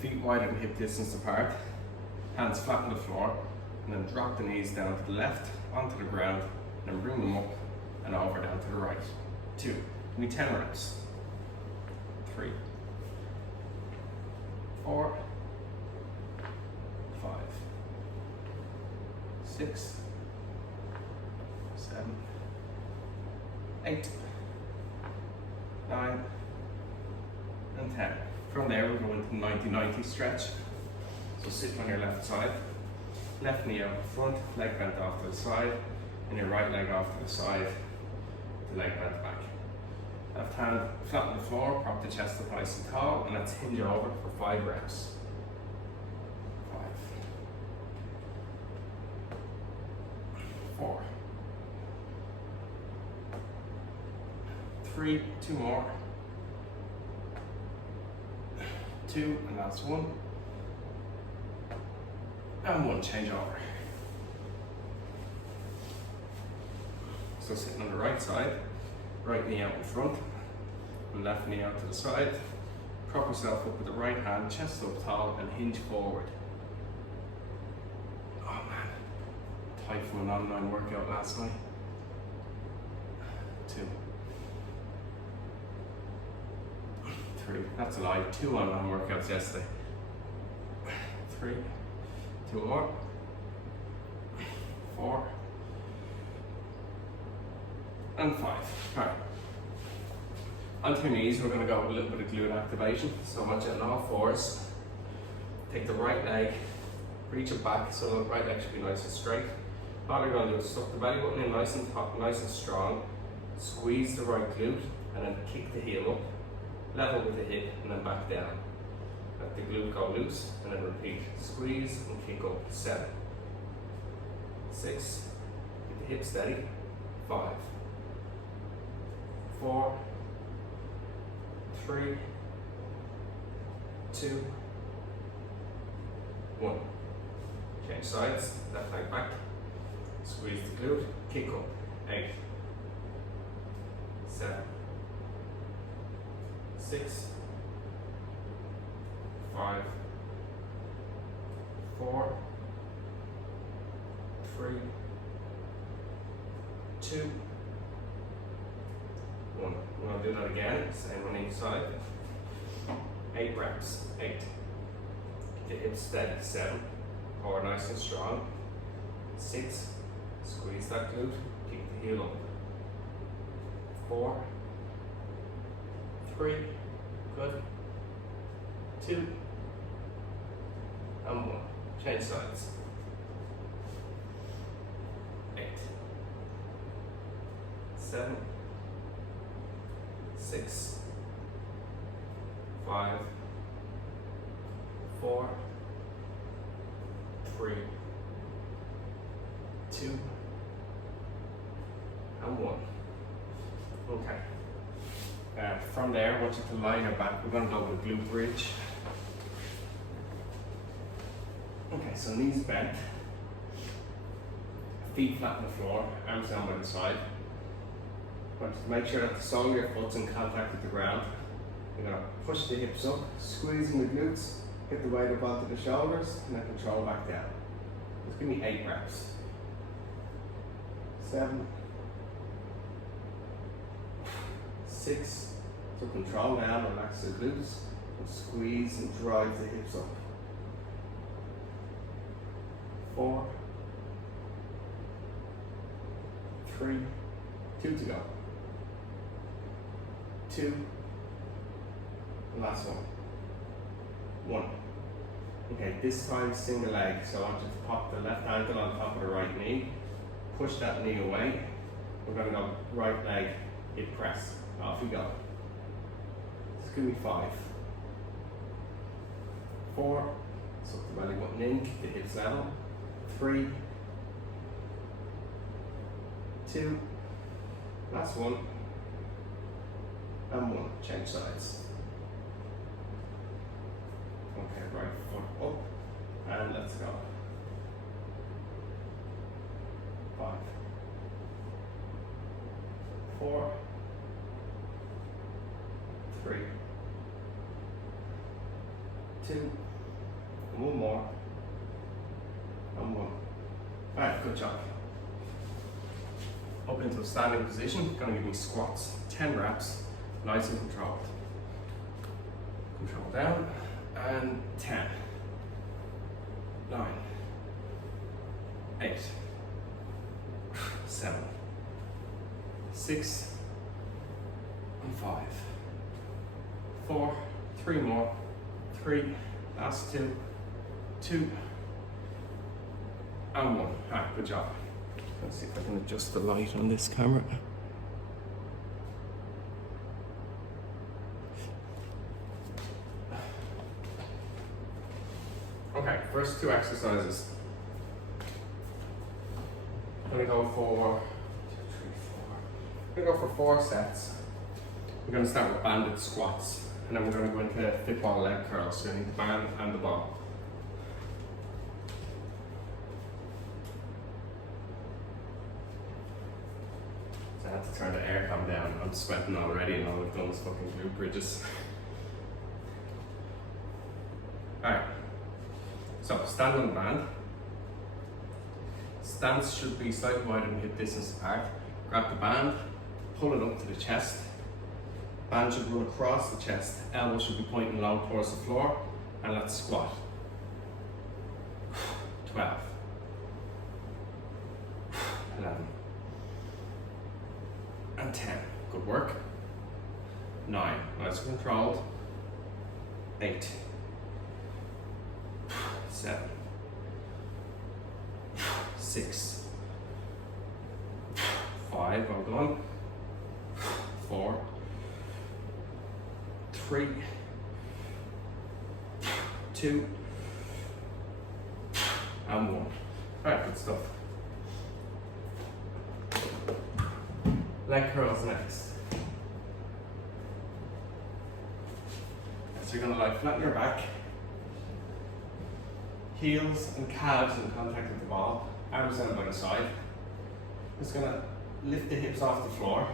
feet wide and hip distance apart, hands flat on the floor, and then drop the knees down to the left, onto the ground, and then bring them up and over down to the right. 2. Give me 10 reps. 3, 4, 5, 6, 7, 8, 9, and 10. From there, we'll go into 90-90 stretch. So sit on your left side, left knee out in front, leg bent off to the side, and your right leg off to the side, the leg bent back. Left hand flat on the floor, prop the chest up nice and tall, and let's hinge over for 5 reps. 5, 4, 3, 2 more, 2, and last 1, and 1, change over. So sitting on the right side, right knee out in front, and left knee out to the side, prop yourself up with the right hand, chest up tall, and hinge forward. Oh man, tight from an online workout last night. 2, 3, that's a lie, 2 online workouts yesterday. 3, 2 more, 4, and 5. All right. Onto your knees, we're going to go with a little bit of glute activation. So I want you on all fours. Take the right leg, reach it back so the right leg should be nice and straight. All you're going to do is suck the belly button in nice and nice and strong. Squeeze the right glute and then kick the heel up. Level with the hip and then back down. Let the glute go loose and then repeat. Squeeze and kick up. 7, 6, keep the hip steady. 5, 4, 3, 2, 1. Change sides, left leg back. Squeeze the glute, kick up. 8, 7, 6, 5, 4, 3, 2, 1. We're going to do that again, same on each side. 8 reps. 8. Keep the hips steady. 7. Core nice and strong. 6. Squeeze that glute. Keep the heel up. 4, 3. Good. 2. And 1. Change sides. 8, 7, 6, 5, 4, 3, 2, and 1. Okay. From there, I want you to lie your back. We're going to go with a glute bridge. Okay, so knees bent, feet flat on the floor, arms down by the side. Want to make sure that the sole of your foot's in contact with the ground. You're going to push the hips up, squeezing the glutes, hit the weight up onto the shoulders, and then control back down. Just give me 8 reps. 7, 6, so control down, relax the glutes, and squeeze and drive the hips up. 4, 3, 2 to go. 2, and last one. 1. Okay, this time single leg, so I want you to pop the left ankle on top of the right knee, push that knee away. We're going to go right leg, hip press. Off we go. Just give me 5, 4, suck the belly button in, keep the hips level. 3, 2, last one, and 1. Change sides. Okay, right foot up, and let's go. 5, 4, 3, 2, and one more, and one. Alright, good job. Up into a standing position, gonna give me squats, 10 reps, nice and controlled. Control down, and 10, 9, 8, 7, 6, and 5, 4, 3 more, 3, last 2, 2, and 1. Alright, good job. Let's see if I can adjust the light on this camera. Okay, first 2 exercises. I'm gonna go for 2, 3, 4. I'm gonna go for 4 sets. We're gonna start with banded squats, and then we're gonna go into fit ball leg curls. So you need the band and the ball. So I have to turn the aircon down. I'm sweating already, and all I've done is fucking glute bridges. Alright. So stand on the band. Stance should be slightly wider than hip distance apart. Grab the band, pull it up to the chest. Band should run across the chest. Elbows should be pointing low towards the floor. And let's squat. 12. 11. And 10. Good work. 9. Nice and controlled. 8. 7, 6, 5, well done, 4, 3, 2, and 1. Alright, good stuff. Leg curls next. So you're gonna flatten your back. Heels and calves in contact with the ball, arms out by the side. Just gonna lift the hips off the floor.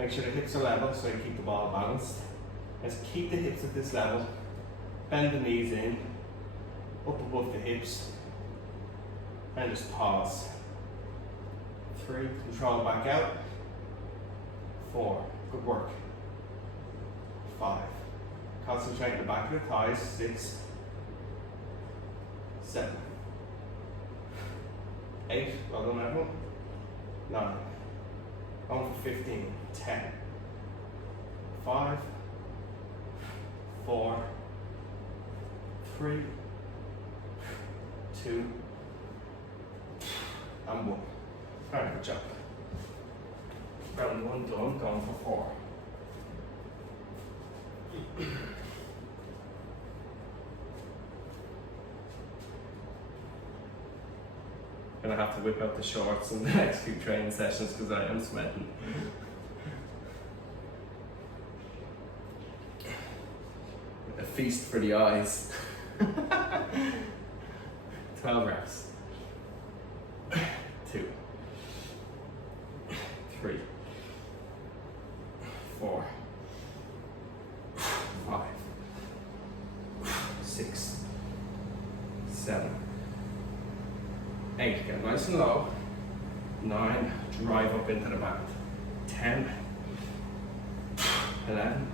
Make sure the hips are level so you keep the ball balanced. Just keep the hips at this level. Bend the knees in, up above the hips, and just pause. 3, control back out. 4, good work. 5, concentrate on the back of the thighs. 6, 7, 8, well done everyone. 9, on for 15, 10, 5, 4, 3, 2, and 1. Alright, good job. Round 1 done, going for 4. Gonna have to whip out the shorts in the next few training sessions because I am sweating. A feast for the eyes. 12 reps. 2, 3, 4, 5, 6, 7, 8, get nice and low. 9, drive up into the band. 10, 11,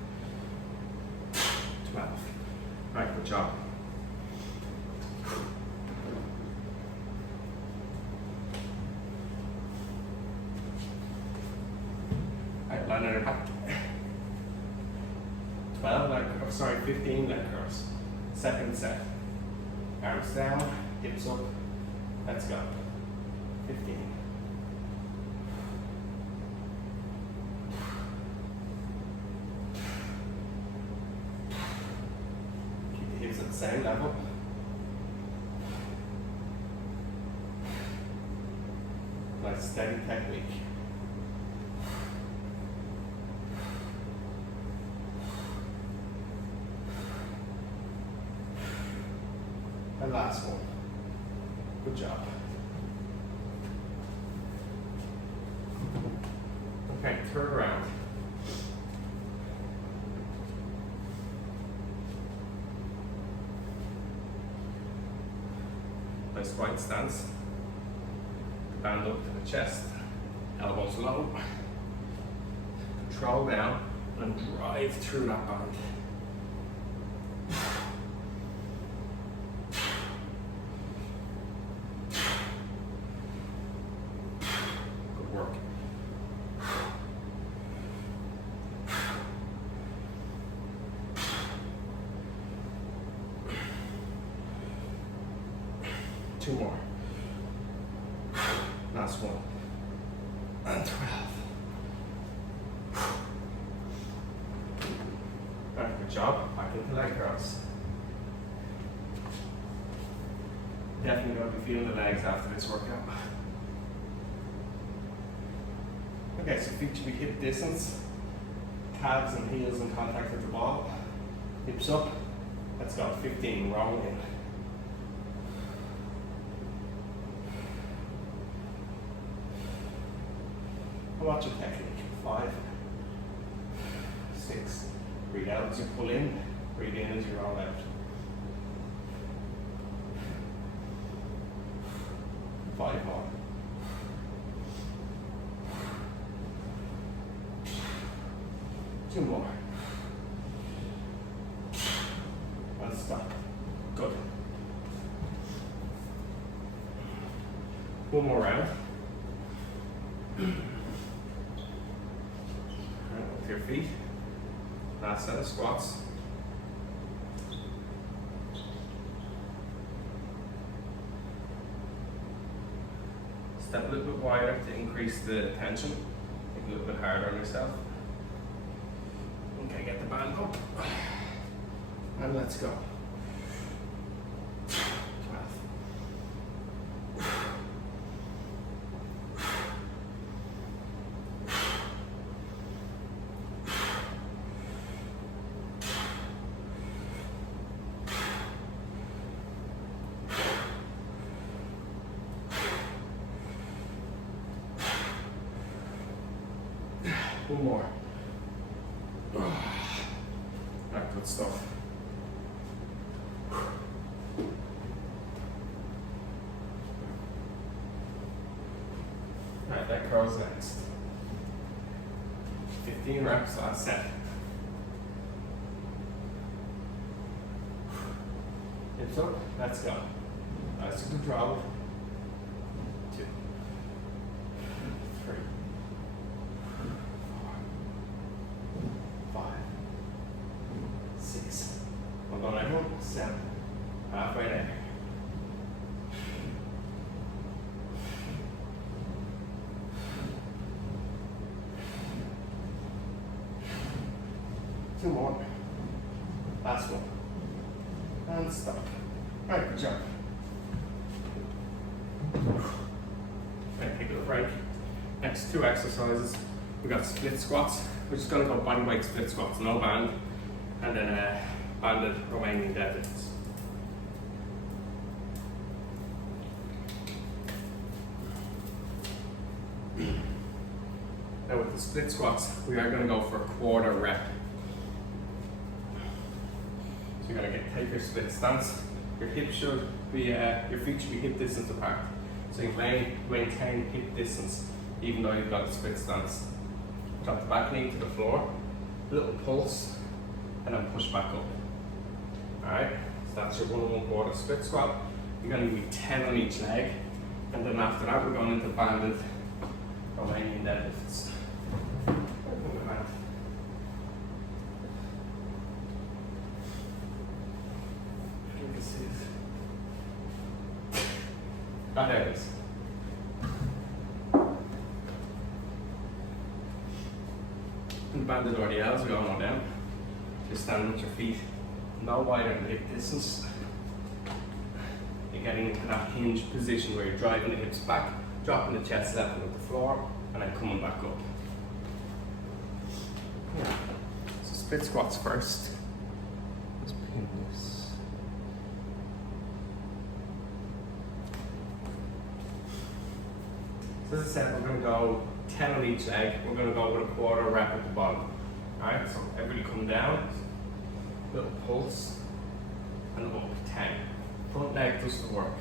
12. Right, good job. Right, line on your back. 15 leg curls. Second set. Arms down, hips up. Let's go. 15. Keep the hips at the same level. Nice steady technique. And last one. Good job. Okay, third round. nice wide stance. Band up to the chest, elbows low. Control down and drive through that band. Good work. Two more. Last one. And 12. Alright, good job. Back into leg curls. Definitely going to be feeling the legs after this workout. Okay, so feet should be hip distance. Calves and heels in contact with the ball. Hips up. Let's go. 15. Roll in. Watch your technique. 5, 6. Breathe out as you pull in. Breathe in as you roll out. 5 more. 2 more. And stop. Good. 1 more round. With your feet. Last set of squats. Step a little bit wider to increase the tension. Make it a little bit harder on yourself. Okay, get the band up. And let's go. 12. 1 more. Right, good stuff. Right, that curls next. 15 reps, last set. Hips up, let's go. Nice and controlled. 2, 3, 4, 5, 6. Hold on, everyone. 7. Halfway there. 2 more. Last one. And stop. Right, good job. Right, take a little break. Next 2 exercises. We got split squats. We're just gonna go body weight split squats, no band, and then banded Romanian deadlifts. Now with the split squats, we are gonna go for a quarter rep. So you're gonna take your split stance. Your hips should be, your feet should be hip distance apart. So you maintain hip distance, even though you've got a split stance. Drop the back knee to the floor, little pulse, and then push back up. Alright, so that's your 1 1/4 split squat. You're gonna be 10 on each leg, and then after that we're going into banded Romanian deadlifts. Ah, there it is. And banded RDLs, we're going on down. Just stand with your feet no wider than hip distance. You're getting into that hinge position where you're driving the hips back, dropping the chest level with the floor, and then coming back up. Yeah. So split squats first. Let's pin this. So as I said, we're going to go 10 on each leg. We're going to go with a quarter rep at the bottom. Alright, so everybody come down, little pulse, and up 10. Front leg does the work.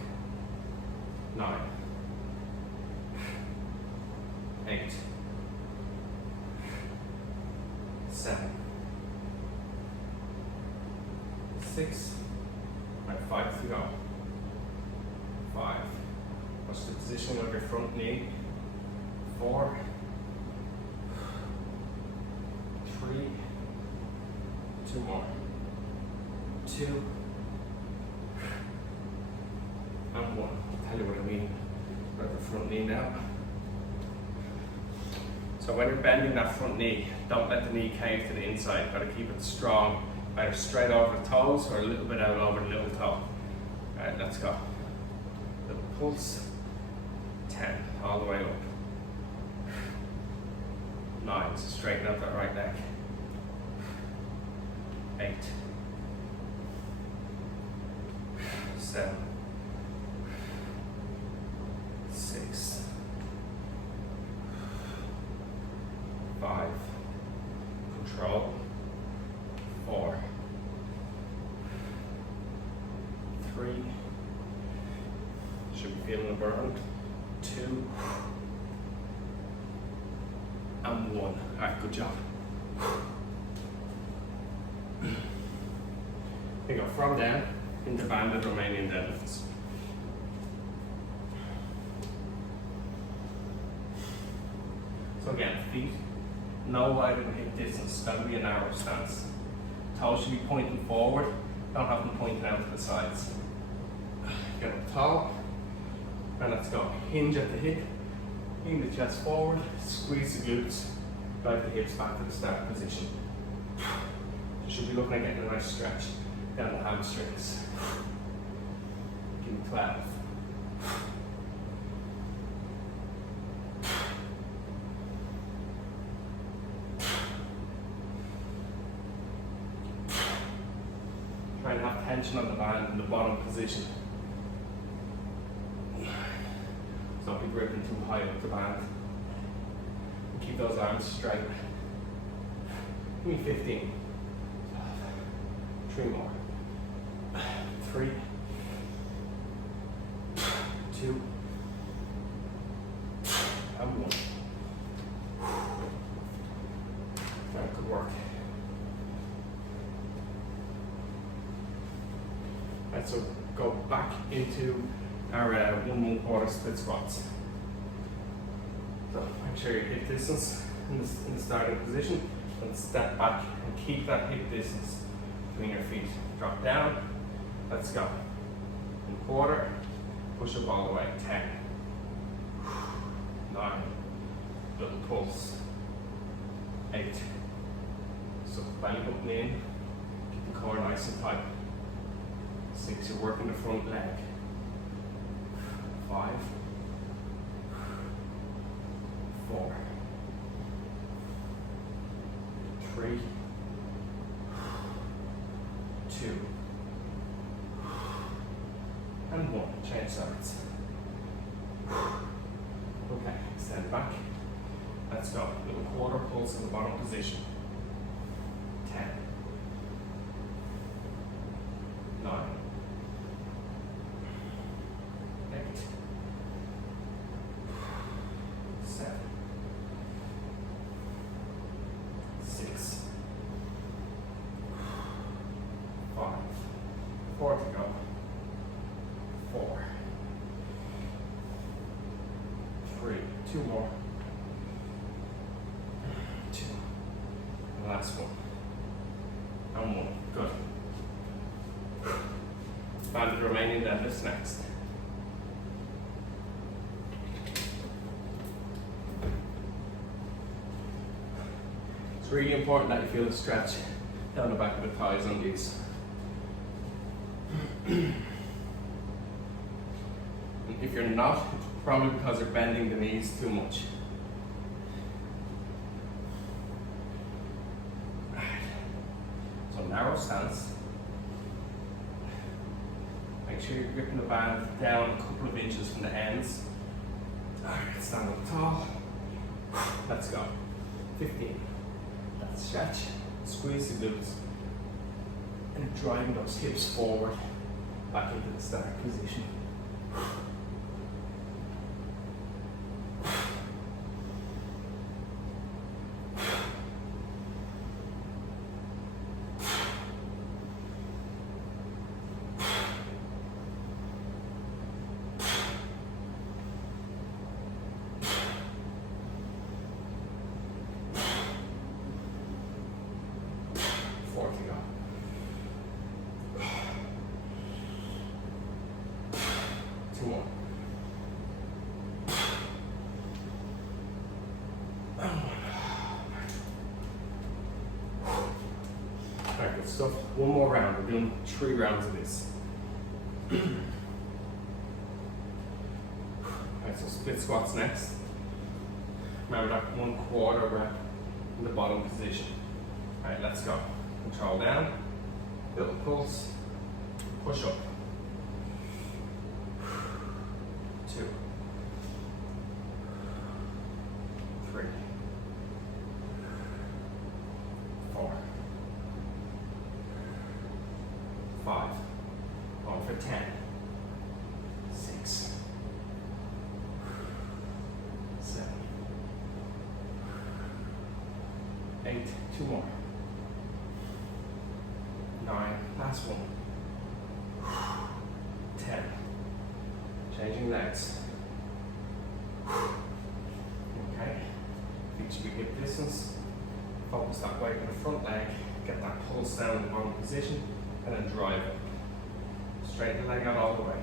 9, 8, 7, 6, right, 5 to go. 5. Watch the positioning of your front knee. 4, 3, 2 more. 2, and 1. I'll tell you what I mean about the front knee now. So when you're bending that front knee, don't let the knee cave to the inside. Got to keep it strong, either straight over the toes or a little bit out over the little toe. Alright, let's go. Little pulse. 10, all the way up. 9, so straighten out that right leg. 8, 7, 6, 5, control. 4, 3, should be feeling the burn. 2, and 1. Alright, good job. You go from down into banded Romanian deadlifts. So again, feet no wider than hip distance. That'll be a narrow stance. Toes should be pointing forward. Don't have them pointing out to the sides. Get up tall. And let's go. Hinge at the hip. Lean the chest forward. Squeeze the glutes. Drive the hips back to the start position. You should be looking at getting a nice stretch down the hamstrings. Give me 12. Try and have tension on the band in the bottom position. So don't be gripping too high up the band. And keep those arms straight. Give me 15. 3 more. 3, 2, and 1. Alright, good work. Alright, so go back into our 1 1/4 split squats. So make sure your hip distance in the starting position, and step back and keep that hip distance between your feet. Drop down. Let's go. 1/4. Push up all the way. 10. 9. Little pulse. 8. So belly button in. Keep the core nice and tight. 6. You're working the front leg. 5. 4. 3. 2. And 1. Change sides. Okay, extend back. Let's go. Little quarter pulse in the bottom position. 10. 9. 8. 7. 6. 5. 4 to go. 4. 3. 2 more. 2. And last one. And 1. Good. Banded Romanian deadlifts next. It's really important that you feel a stretch down the back of the thighs on these. If you're not, it's probably because you're bending the knees too much. So narrow stance. Make sure you're gripping the band down a couple of inches from the ends. Alright, stand up tall. Let's go. 15. That's stretch. Squeeze the glutes. And driving those hips forward back into the start position. stuff. One more round. We're doing 3 rounds of this. Alright, so split squats next. Remember that 1/4 rep in the bottom position. Alright, let's go. Control down, little pulse, push up. 2, 3, 4, 5, on for 10, 6, 7, 8, 2 more, 9, last one, 10, changing legs, okay, feet should be hip distance, focus that weight on the front leg, get that pulse down in the bottom position, and then drive it. Straighten the leg out all the way.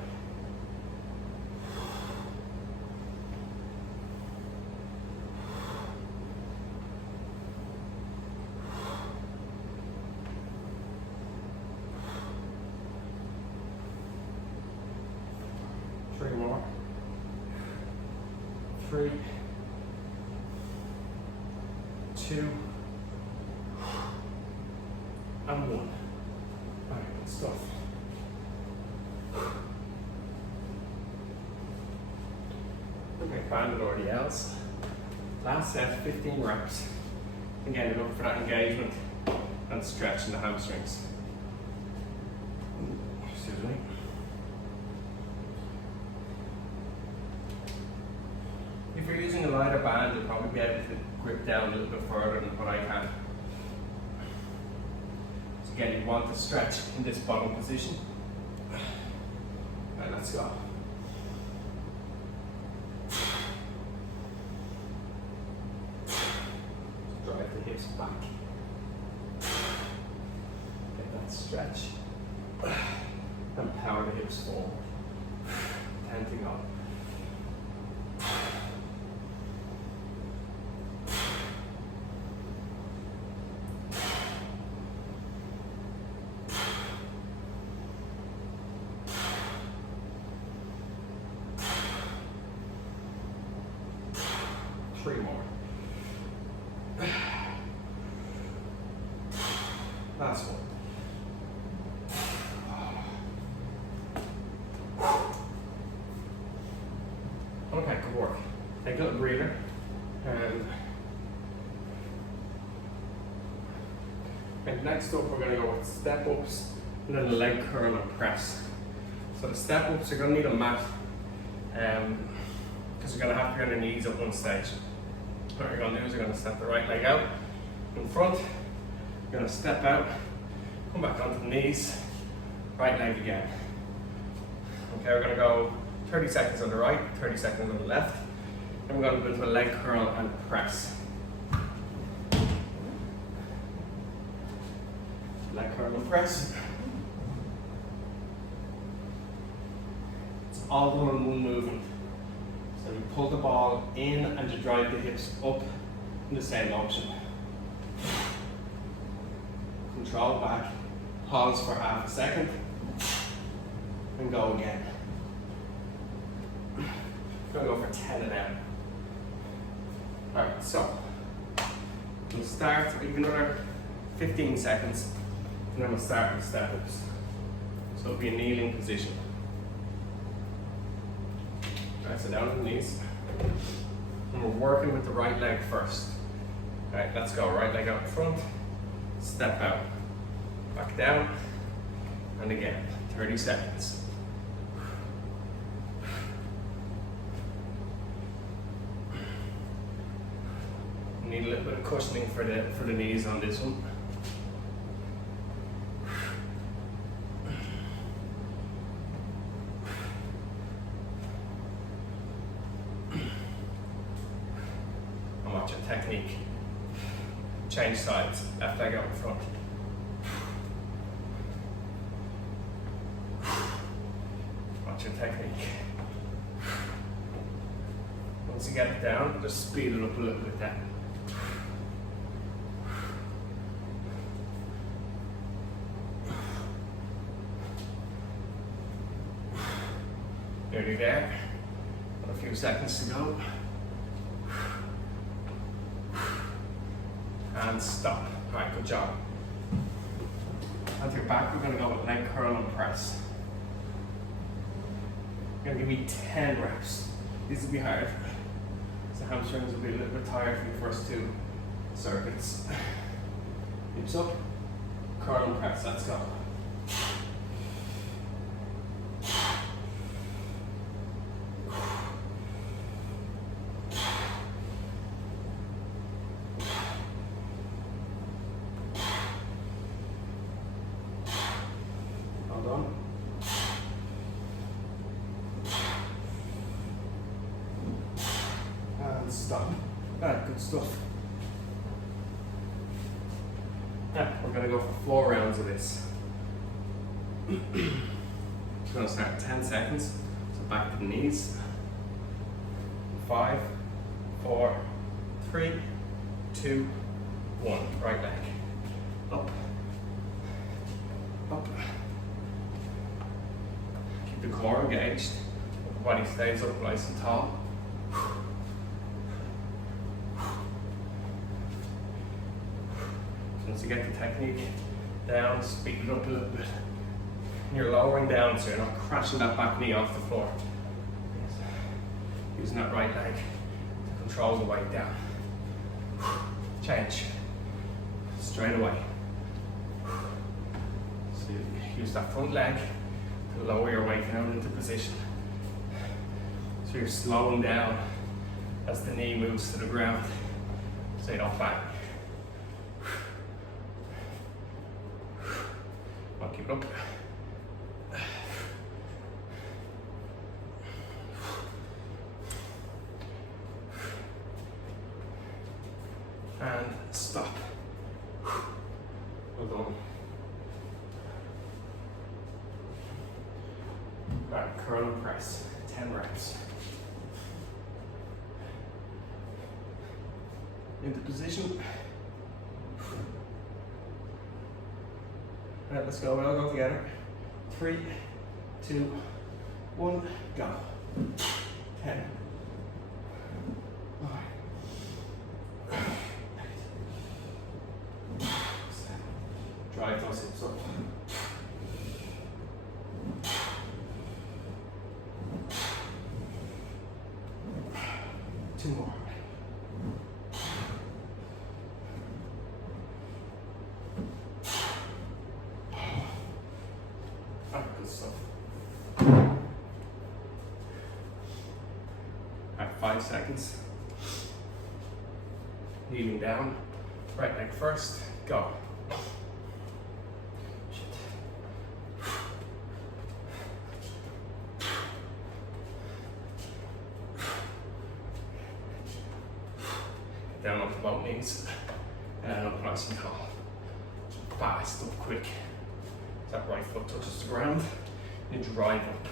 Three more. 3, 2, and 1. Alright, good stuff. Okay, find it already else. Last set, 15 reps. Again, you're looking for that engagement and stretch in the hamstrings. Excuse me. If you're using a lighter band, you'll probably be able to grip down a little bit further than what I can. So again, you want to stretch in this bottom position. Right, let's go. Drive the hips back. Get that stretch. And power the hips forward. 10 to go. Three more. Last one. Okay, good work. Take a little breather. And next up, we're going to go with step ups and then leg curl and press. So the step ups, you're going to need a mat because you're going to have to get your knees up one stage. What you're going to do is you're going to step the right leg out in front, you're going to step out, come back onto the knees, right leg again. Okay, we're going to go 30 seconds on the right, 30 seconds on the left, and we're going to go into a leg curl and press. Leg curl and press. It's all done in one movement. So you pull the ball in and you drive the hips up in the same motion. Control back, pause for half a second, and go again. I'm gonna go for 10 of them. Alright, so we'll start with another 15 seconds, and then we'll start with step ups. So it'll be a kneeling position. Alright, so down on the knees. And we're working with the right leg first. Alright, let's go. Right leg out in front, step out, back down, and again, 30 seconds. Need a little bit of cushioning for the knees on this one. And watch your technique. Change sides, left leg out in front. Watch your technique. Once you get it down, just speed it up a little bit then. Nearly there. Got a few seconds to go. And stop. Alright, good job. Onto your back, we're going to go with leg curl and press. You're going to give me 10 reps. These will be hard. So hamstrings will be a little bit tired for the first 2 circuits. Hips up, curl and press, let's go. Well done. And stop. Alright, good stuff. Now, we're going to go for 4 rounds of this. Just going to start at 10 seconds. So back to the knees. 5, 4, 3, 2, 1. Right leg. Up. Up. Keep the core engaged. The body stays up nice and tall. Once you get the technique down, speed it up a little bit. And you're lowering down so you're not crashing that back knee off the floor. Using that right leg to control the weight down. Change. Straight away. So you use that front leg to lower your weight down into position. So you're slowing down as the knee moves to the ground so you don't bang. I'll keep it up. And stop. Well done. Alright, curl and press. 10 reps. Into position. Alright, let's go. We'll all go together. 3, 2, 1, go. 10. Drive those hips up. 2 more. Good stuff. Alright, 5 seconds. Kneeling down. Right leg first. Go. Down onto both knees and up nice and tall. Fast, up quick. As that right foot touches the ground, you drive up.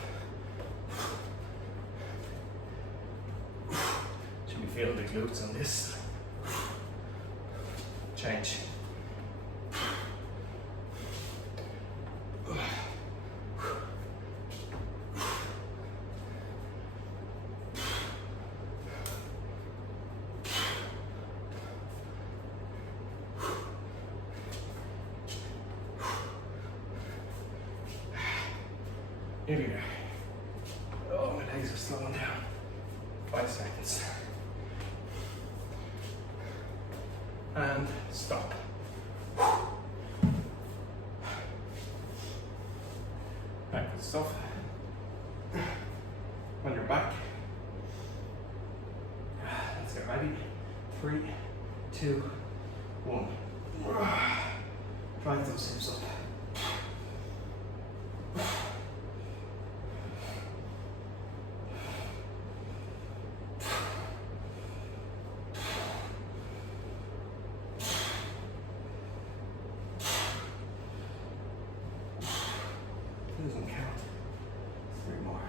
Should be feeling the glutes on this. Change. Nearly there. Oh, my legs are slowing down. 5 seconds. And stop. Back good stuff. On your back. Let's get ready. 3, 2, 1. Drive those hips up. Doesn't count. 3 more.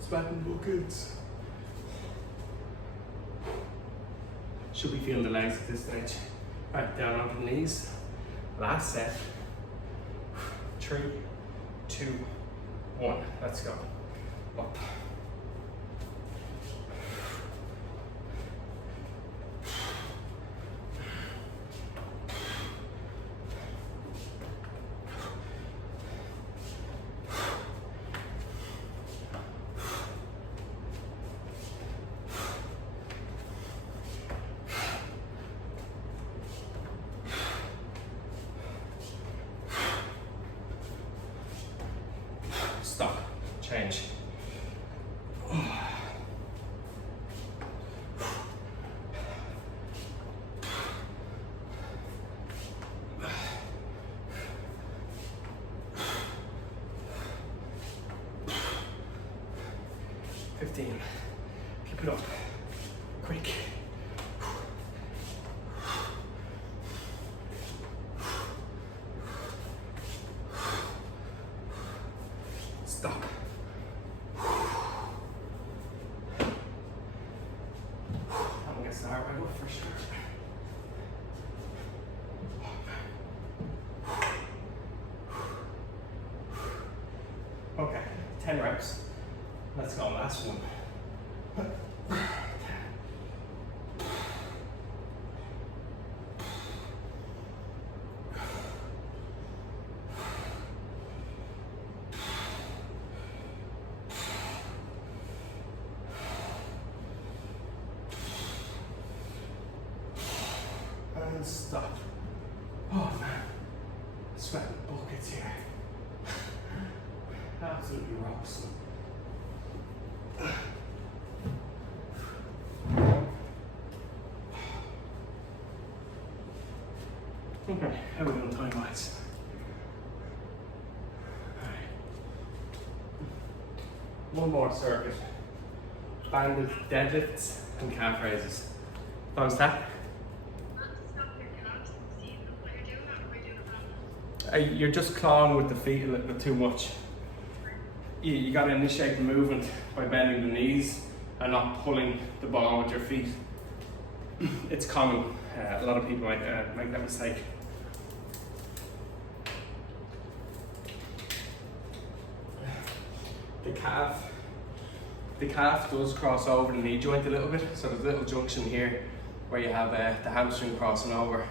Spartan buckets. Should be feeling the legs at this stage. Right, down onto the knees. Last set. 3, 2, 1. Let's go. Up. Stop. Change. Keep it up. Quick. Stop. I'm gonna start right up for sure. Okay, 10 reps. Let's go, last one. And stop. Oh man, sweating buckets here. Absolutely rocks. Okay, how are we doing time-wise? Alright. One more circuit. Banded deadlifts and calf raises. What was that? You're just clawing with the feet a little bit too much. You got to initiate the movement by bending the knees and not pulling the ball with your feet. It's common. A lot of people make that mistake. The calf does cross over the knee joint a little bit, so there's a little junction here where you have the hamstring crossing over,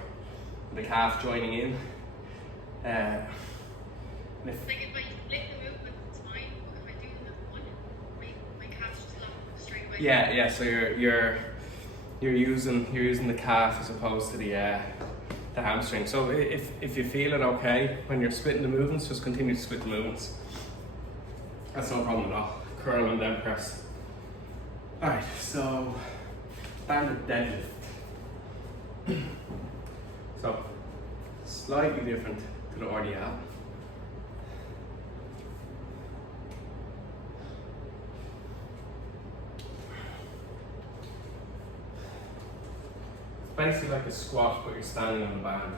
the calf joining in. Like if I split the movement, it's fine. But if I do the one, my calf's just not straight away. Yeah. So you're using the calf as opposed to the hamstring. So if you feel it okay when you're splitting the movements, just continue to split the movements. That's no problem at all. Curl and then press. All right. So banded deadlift. So slightly different to the RDL. It's basically like a squat, but you're standing on the band.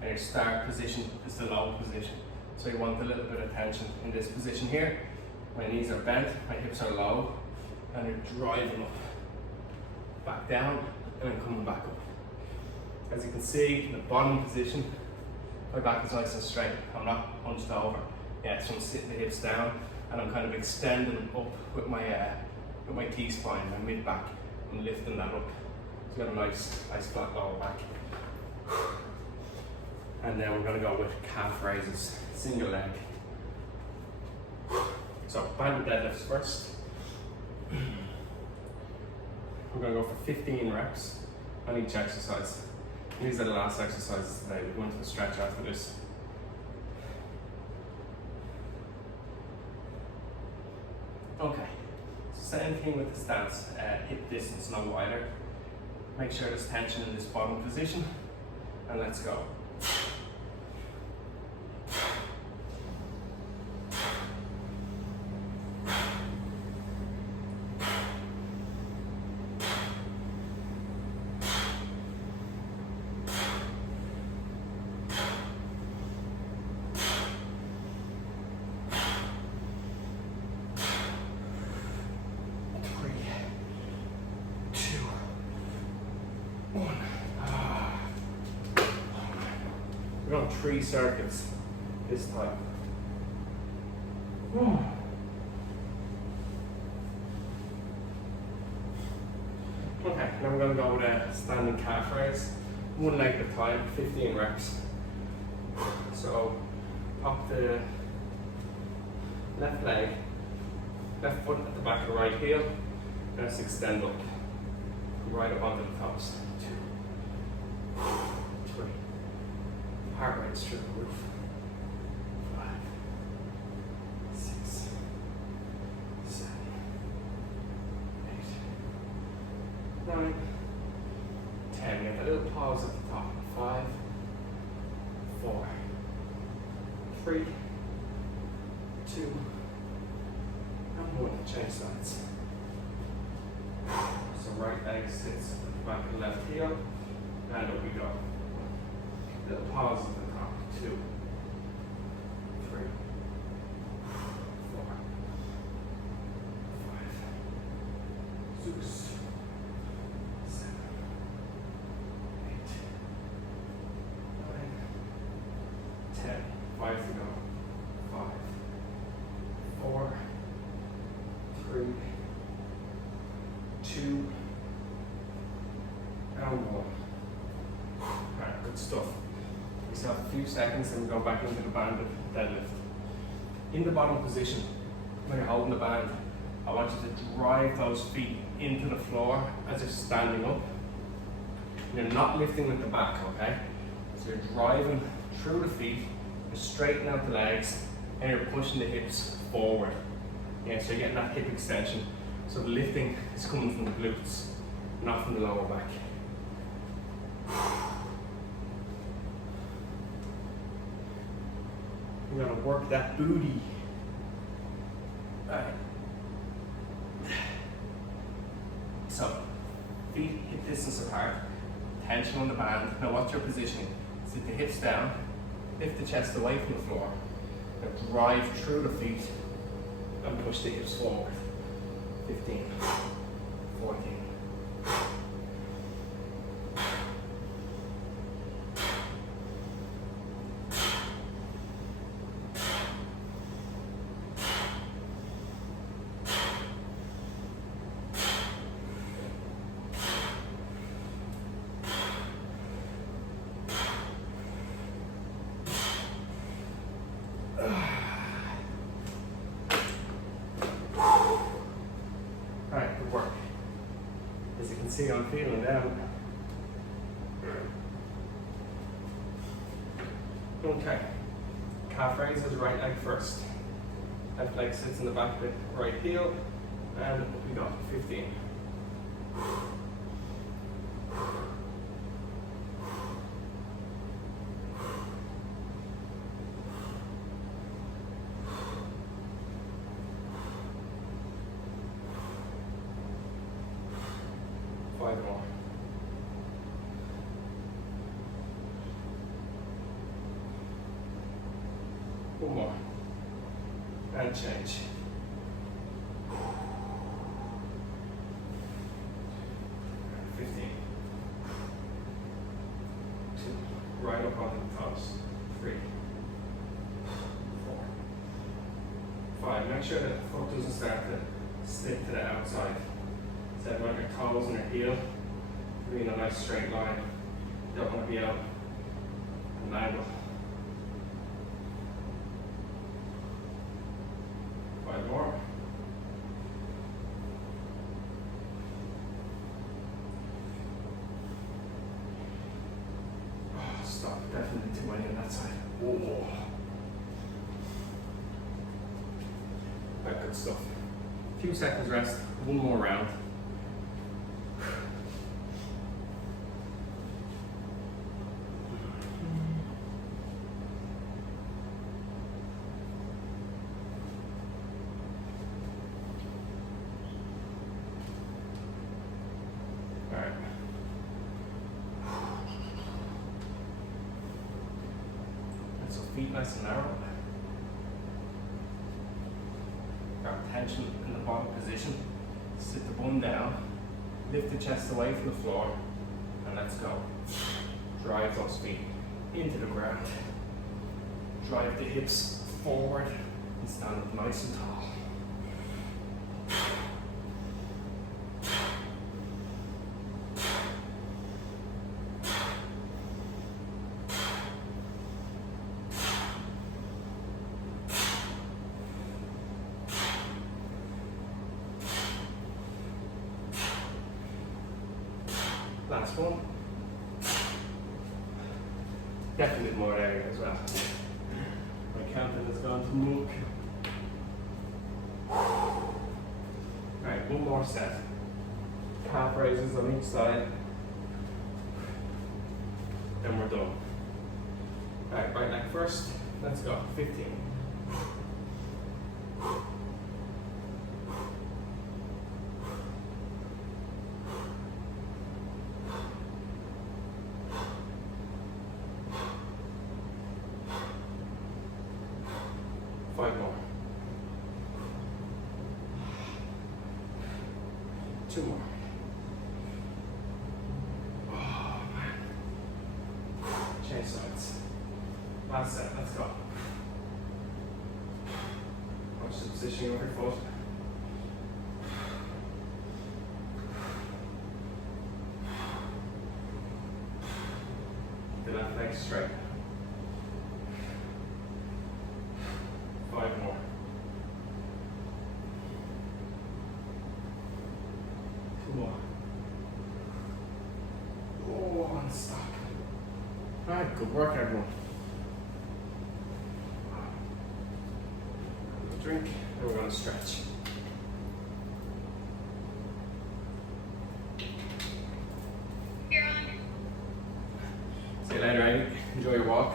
And your start position is the low position. So you want a little bit of tension in this position here. My knees are bent, my hips are low, and you're driving up. Back down, and then coming back up. As you can see, in the bottom position, my back is nice and straight. I'm not hunched over. Yeah, so I'm sitting the hips down, and I'm kind of extending up with my T-spine, my mid-back. I'm lifting that up. So I've got a nice flat lower back. And then we're gonna go with calf raises, single leg. So banded deadlifts first. We're gonna go for 15 reps on each exercise. These are the last exercises today. We're going to the stretch after this. Okay, same thing with the stance, hip distance no wider. Make sure there's tension in this bottom position, and let's go. on 3 circuits this time. Okay, now we're going to go with a standing calf raise. 1 leg at a time, 15 reps. So pop the left leg, left foot at the back of the right heel. Let's extend up, right up onto the toes. 2, 3, heart rate's through the roof. 5, 6, 7, 8, 9, 10. Get a little pause at the top. 5, 4, 3, 2, and 1. Change sides. So right leg sits at the back of the left heel, and up we go. Little pause at the top. 2, 3, 4, 5, 6, 7, 8, 9, 10. 5 to go. 5, 4, 3, 2, and 1. Alright, good stuff. We still have a few seconds and we go back into the banded deadlift. In the bottom position, when you're holding the band, I want you to drive those feet into the floor as you're standing up. You're not lifting with the back, okay? So you're driving through the feet, you're straightening out the legs, and you're pushing the hips forward. Yeah, so you're getting that hip extension. So the lifting is coming from the glutes, not from the lower back. We're gonna work that booty. Alright. So, feet hip distance apart, tension on the band. Now what's your positioning? Sit the hips down, lift the chest away from the floor, and drive through the feet and push the hips forward. 15, 14. Alright, good work. As you can see, I'm feeling down. Okay, calf raises right leg first. Left leg sits in the back of the right heel, and up we go, 15. 5 more. One more. And change. Right up onto the toes. 3, 4, 5. Make sure that the foot doesn't start to stick to the outside. So you want your toes and your heel to be in a nice straight line. You don't want to be out at an angle. 5 more. Stop, definitely too many on that side. Whoa. Right, good stuff. A few seconds rest, one more round. Alright. So feet nice and narrow. Got tension in the bottom position. Sit the bum down. Lift the chest away from the floor. And let's go. Drive those feet into the ground. Drive the hips forward and stand up nice and tall. Last one. Definitely more area as well. My counting has gone to mook. Alright, one more set. Calf raises on each side. Then we're done. Alright, right leg first. Let's go. 15. 5 more. 2 more. Oh man. Change sides. Last set, let's go. Watch the position of your foot. The left leg straight. 5 more. 2 more. Oh, and stop. Alright, good work everyone. Drink, and we're going to stretch. See you later, Amy. Enjoy your walk.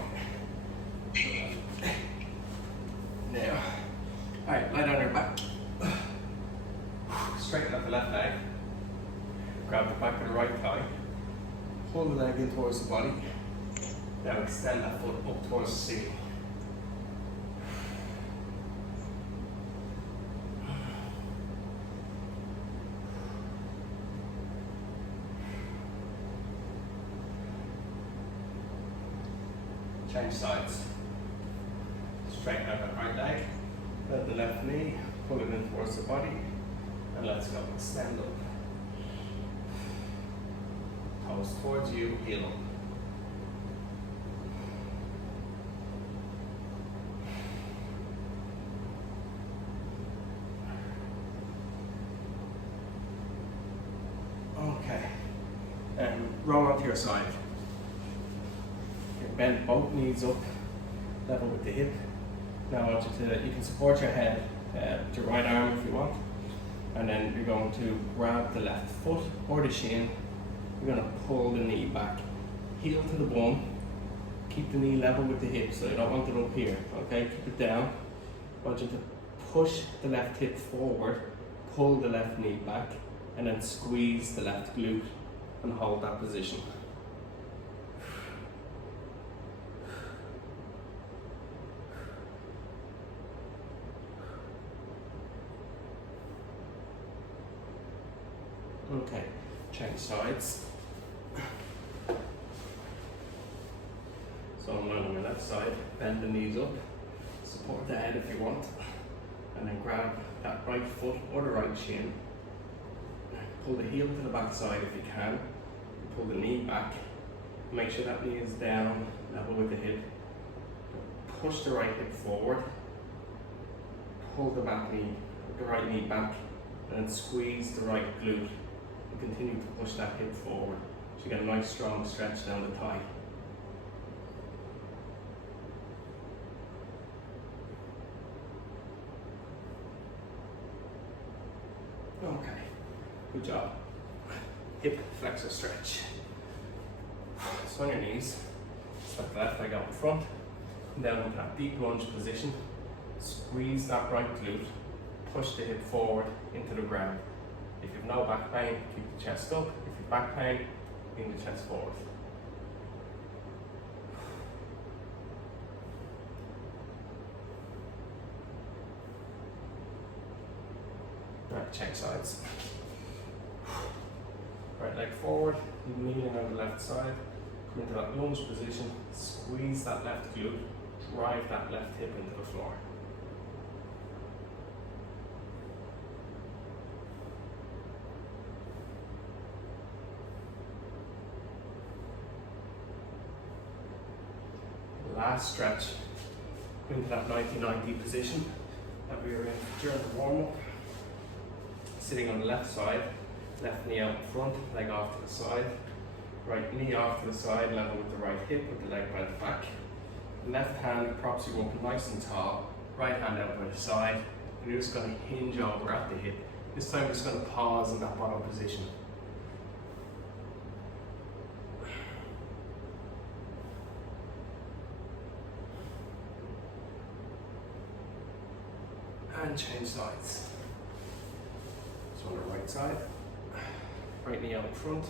Now, alright, lie down on your back. Straighten up the left leg. Grab the back of the right thigh. Pull the leg in towards the body. Now extend that foot up towards the ceiling. Change sides. Straighten out that right leg. Bend the left knee. Pull it in towards the body. And let's go. Extend up. Toes towards you. Heel up. Okay. And roll onto your side. Bend both knees up, level with the hip. Now I want you can support your head with your right arm if you want, and then you're going to grab the left foot or the shin. You're going to pull the knee back, heel to the bum, keep the knee level with the hip, so you don't want it up here, okay? Keep it down. I want you to push the left hip forward, pull the left knee back, and then squeeze the left glute and hold that position. Okay, change sides. So I'm lying on my left side, bend the knees up, support the head if you want, and then grab that right foot or the right shin. Pull the heel to the back side if you can. Pull the knee back. Make sure that knee is down, level with the hip. Push the right hip forward. Pull the right knee back, and then squeeze the right glute. And continue to push that hip forward. So you get a nice strong stretch down the thigh. Okay, good job. Hip flexor stretch. So on your knees, step the left leg out in front, come down into that deep lunge position, squeeze that right glute, push the hip forward into the ground. If you have no back pain, keep the chest up. If you have back pain, bring the chest forward. Right, check sides. Right leg forward, kneeling on the left side. Come into that lunge position, squeeze that left glute, drive that left hip into the floor. Last stretch into that 90-90 position that we were in during the warm-up. Sitting on the left side, left knee out in front, leg off to the side. Right knee off to the side, level with the right hip, with the leg bent back. Left hand props you up nice and tall, right hand out by the side, and you're just going to hinge over at the hip. This time we're just going to pause in that bottom position. And change sides. So on the right side, right knee out in front,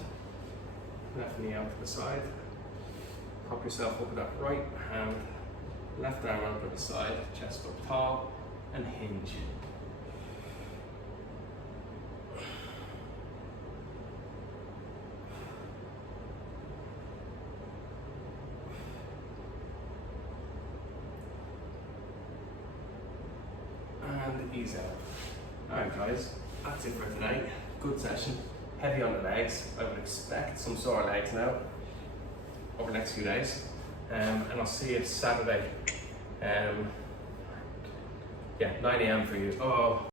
left knee out to the side. Prop yourself up with that right hand, left arm out to the side, chest up tall, and hinge. And ease out. Alright guys, that's it for tonight. Good session. Heavy on the legs. I would expect some sore legs now over the next few days. And I'll see you Saturday. 9 AM for you. Oh.